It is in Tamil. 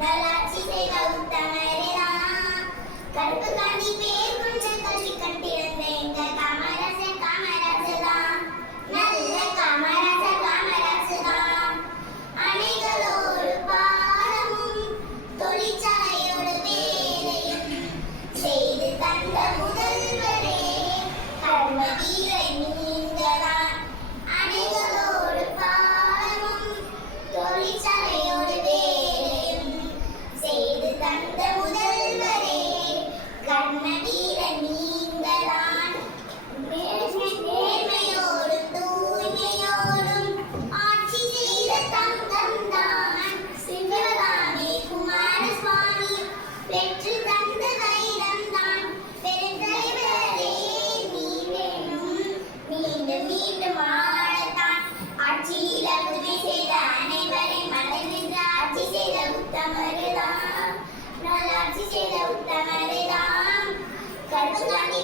நல்லாட்சி செய்த உத்தமரேதான். கருப்பு காந்தி பேர் கொண்ட கல்வி கட்டிருந்த எங்க காமராசர் காமராசர்தான். நல்ல காமராசர் காமராசர்தான். அணைகளோடு பாலமும் தொழிற்சாலையோடு வேலையும் செய்து தந்த முதல்வரே கர்ம வீரன் நீங்கதான். அணைகளோடு பாலமும் தொழிற்சாலையோடு வேலையும் செய்து தந்த முதல்வரே கர்ம வீரன் நீங்கதான். நேர்மையோடும் தூய்மையோடும் ஆட்சி செய்த தங்கம்தான் சிவகாமி குமாரசுவாமி பெற்று தந்த தைரியம்தான். பெருந்தலைவரே நீ வேணும் மீண்டும் மீண்டும் வாழத்தான். ஆட்சியில் புதுமை செய்த அனைவரையும் மனதில் நின்று ஆட்சி செய்த உத்தமரேதான். நல்லாட்சி செய்த உத்தமரேதான். கருப்பு காந்தி